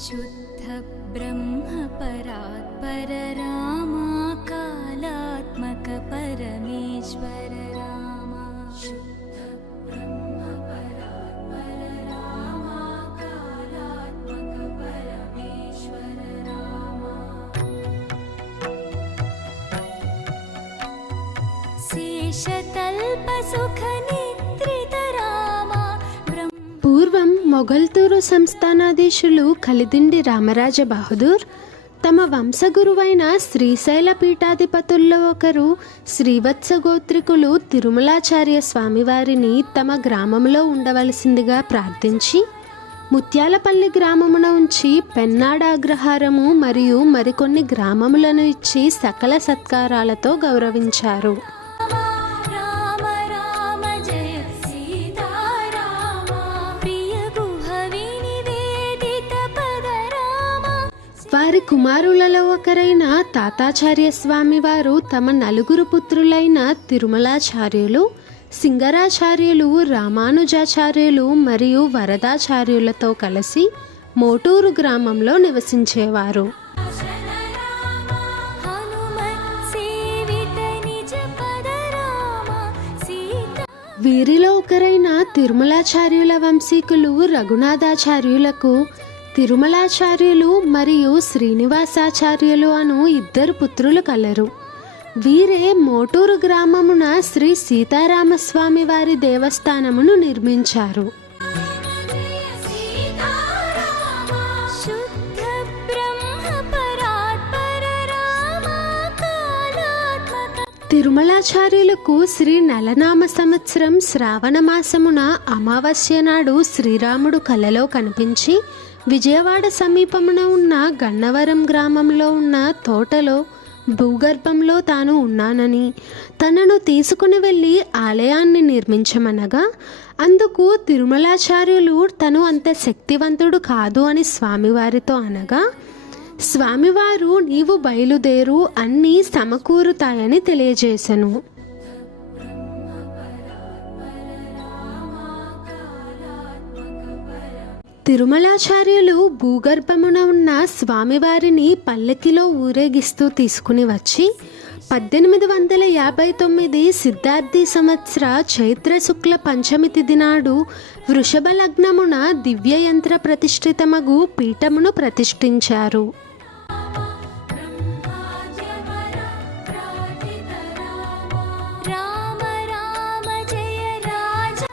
शुद्ध ब्रह्म परात्पर रामा कालात्मक परमेश्वर रामा शुद्ध ब्रह्म परात्पर रामा कालात्मक परमेश्वर रामा शेषतल्प सुख निद्रित रामा పూర్వం మొగల్తూరు సంస్థానాధీశులు కలిదిండి రామరాజ బహదూర్ తమ వంశగురువైన శ్రీశైల పీఠాధిపతుల్లో ఒకరు శ్రీవత్స గోత్రికులు తిరుమలాచార్య స్వామివారిని తమ గ్రామంలో ఉండవలసిందిగా ప్రార్థించి ముత్యాలపల్లి గ్రామమున ఉంచి పెన్నాడ అగ్రహారము మరియు మరికొన్ని గ్రామములను ఇచ్చి సకల సత్కారాలతో గౌరవించారు. వారి కుమారులలో ఒకరైన తాతాచార్య స్వామి వారు తమ నలుగురు పుత్రులైన తిరుమలాచార్యులు, సింగరాచార్యులు, రామానుజాచార్యులు మరియు వరదాచార్యులతో కలిసి మోటూరు గ్రామంలో నివసించేవారు. వీరిలో ఒకరైన తిరుమలాచార్యుల వంశీకులు రఘునాథాచార్యులకు తిరుమలాచార్యులు మరియు శ్రీనివాసాచార్యులు అను ఇద్దరు పుత్రులు కలరు. వీరే మోటూరు గ్రామమున శ్రీ సీతారామస్వామి వారి దేవస్థానమును నిర్మించారు. తిరుమలాచార్యులకు శ్రీ నలనామ సంవత్సరం శ్రావణ మాసమున అమావాస్య నాడు శ్రీరాముడు కలలో కనిపించి విజయవాడ సమీపమున ఉన్న గన్నవరం గ్రామంలో ఉన్న తోటలో భూగర్భంలో తాను ఉన్నానని తనను తీసుకుని వెళ్ళి ఆలయాన్ని నిర్మించమనగా అందుకు తిరుమలాచార్యులు తను అంత శక్తివంతుడు కాదు అని స్వామివారితో అనగా స్వామివారు నీవు బయలుదేరు అన్నీ సమకూరుతాయని తెలియజేశను. తిరుమలాచార్యులు భూగర్భమున ఉన్న స్వామివారిని పల్లకిలో ఊరేగిస్తూ తీసుకుని వచ్చి 1859 సిద్ధార్థి సంవత్సర చైత్ర శుక్ల పంచమి తిథి నాడు వృషభ లగ్నమున దివ్యయంత్ర ప్రతిష్ఠితమగు పీఠమును ప్రతిష్ఠించారు.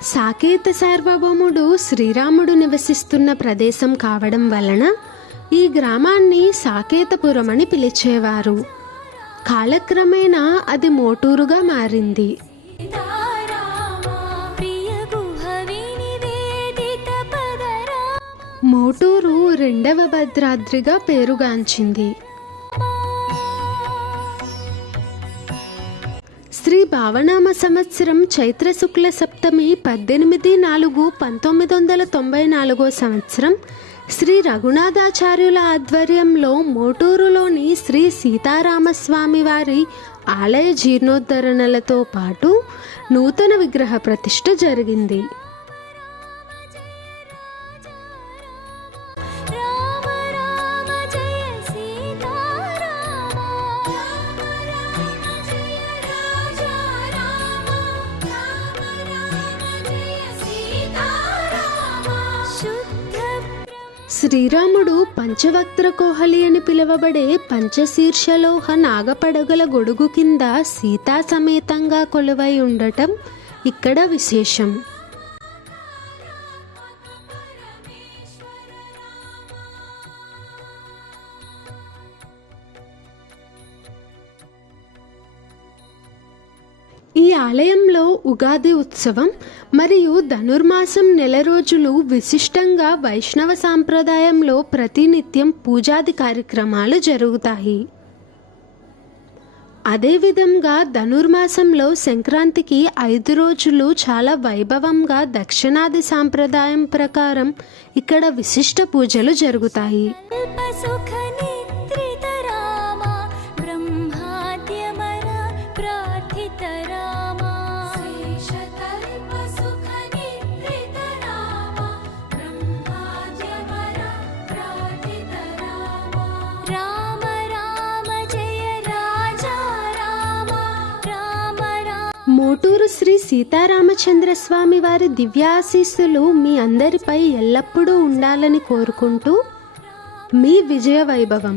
సాకేత సార్వభౌముడు శ్రీరాముడు నివసిస్తున్న ప్రదేశం కావడం వలన ఈ గ్రామాన్ని సాకేతపురం అని పిలిచేవారు. కాలక్రమేణా అది మోటూరుగా మారింది. మోటూరు రెండవ భద్రాద్రిగా పేరుగాంచింది. శ్రీ భావనామ సంవత్సరం చైత్ర శుక్ల సప్తమి 18/4/1994 సంవత్సరం శ్రీ రఘునాథాచార్యుల ఆధ్వర్యంలో మోటూరులోని శ్రీ సీతారామస్వామి వారి ఆలయ జీర్ణోద్ధరణలతో పాటు నూతన విగ్రహ ప్రతిష్ఠ జరిగింది. శ్రీరాముడు పంచవక్త్ర కోహలి అని పిలువబడే పంచశీర్షలోహ నాగపడగల గొడుగు కింద సీతా సమేతంగా కొలువై ఉండటం ఇక్కడ విశేషం. ఈ ఆలయంలో ఉగాది ఉత్సవం మరియు ధనుర్మాసం నెల రోజులు విశిష్టంగా వైష్ణవ సాంప్రదాయంలో ప్రతినిత్యం పూజాది కార్యక్రమాలు జరుగుతాయి. అదేవిధంగా ధనుర్మాసంలో సంక్రాంతికి 5 రోజులు చాలా వైభవంగా దక్షిణాది సాంప్రదాయం ప్రకారం ఇక్కడ విశిష్ట పూజలు జరుగుతాయి. మోటూరు శ్రీ సీతారామచంద్ర స్వామి వారి దివ్యాశీస్సులు మీ అందరిపై ఎల్లప్పుడూ ఉండాలని కోరుకుంటూ మీ విజయ వైభవం.